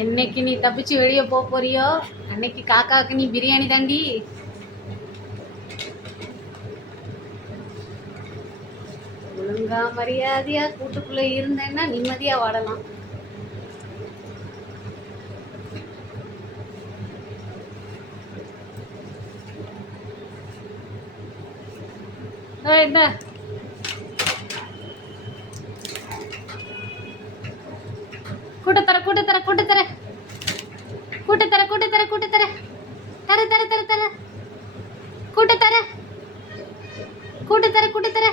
என்னைக்கு நீ தப்பிச்சு வெளியே போறியோ அன்னைக்கு காக்காவுக்கு நீ பிரியாணி தாண்டி. ஒழுங்கா மரியாதையா கூட்டுக்குள்ள இருந்தேன்னா நிம்மதியா வாடலாம். இந்த கூட்டத்தர கூட்டத்தர கூட்டத்தர கூட்டத்தர கூட்டத்தர கூட்டத்தர தர தர தர தர கூட்டத்தர கூட்டத்தர கூட்டத்தர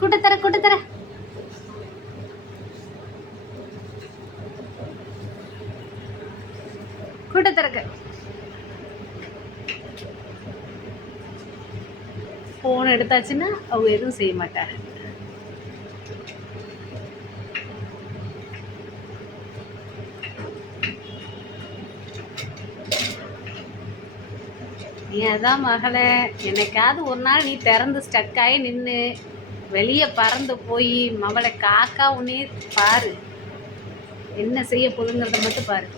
கூட்டத்தர கூட்டத்தர கூட்டத்தரக்கு போன் எடுத்தாச்சுன்னா அவங்க எதுவும் செய்ய மாட்டாங்க. நீ அதான் மகளே, என்னைக்காவது ஒரு நாள் நீ திறந்து ஸ்டக்காகி நின்று வெளியே பறந்து போய் மகளை காக்கா உன்னே பாரு, என்ன செய்ய போகுதுங்கிறத மட்டும் பாரு.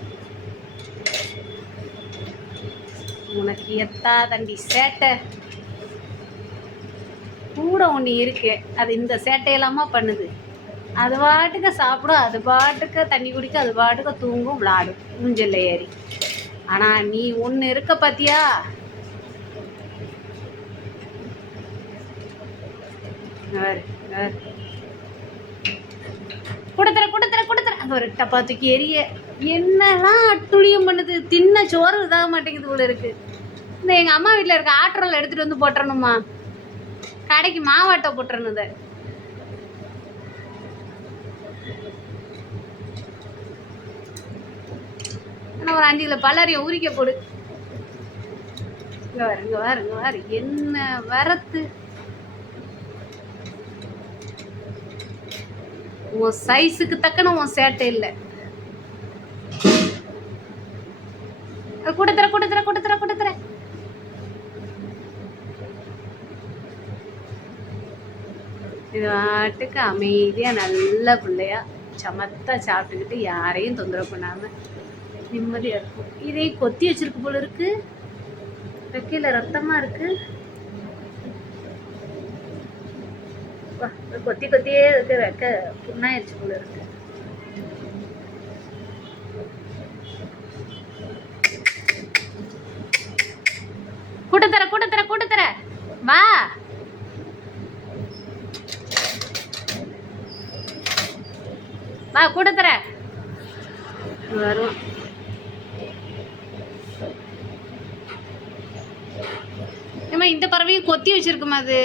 உனக்கு எத்தா தண்டி சேட்டை கூட ஒன்று இருக்கு, அது இந்த சேட்டையெல்லாமா பண்ணுது. அது பாட்டுக்க சாப்பிடும், அது பாட்டுக்க தண்ணி குடிக்க, அது பாட்டுக்க தூங்கும், விளாடும் ஊஞ்சல்ல ஏறி. ஆனால் நீ ஒன்று இருக்க பார்த்தியா? கூட்டத்தர கூட்டத்தர கூட்டத்தர அங்கே ஒரு டப்பாத்துக்கு எரிய என்னெல்லாம் அட்டுழியம் பண்ணுது. தின்ன சோறு இதாக மாட்டேங்குது போல இருக்கு. இந்த எங்கள் அம்மா வீட்டில் இருக்க ஆட்டோவில் எடுத்துகிட்டு வந்து போட்டுறணுமா, கடைக்கு மாவாட்டை போட்டுறணும். இதை ஆனால் ஒரு 5 கிலோ பல்லாரியை உரிக்க போடு. இங்கே வேறு இங்கே வேறு இங்கே வேறு என்ன வரத்து. உன் சைஸுக்கு தக்கன உன் சேட்டை இல்லை. கூட்டத்தர கூட்டத்தர கூட்டத்தர கூட்டத்தர இது வாட்டுக்கு அமைதியா நல்ல பிள்ளையா சமத்தா சாப்பிட்டுக்கிட்டு யாரையும் தொந்தரவு பண்ணாம நிம்மதியா இருக்கும். இதையும் கொத்தி வச்சிருக்கு போல இருக்கு, ரெக்கையில ரத்தமா இருக்கு. கொத்தி கொத்தியே இருக்கு, ரெக்க புண்ணாயிருச்சு போல இருக்கு. கூட்டத்தர கூட்டத்தர கூட்டத்தர வா. வா கூட்டத்தர வரும். ஏமா இந்த பறவையும் கொத்தி வச்சிருக்குமா அது?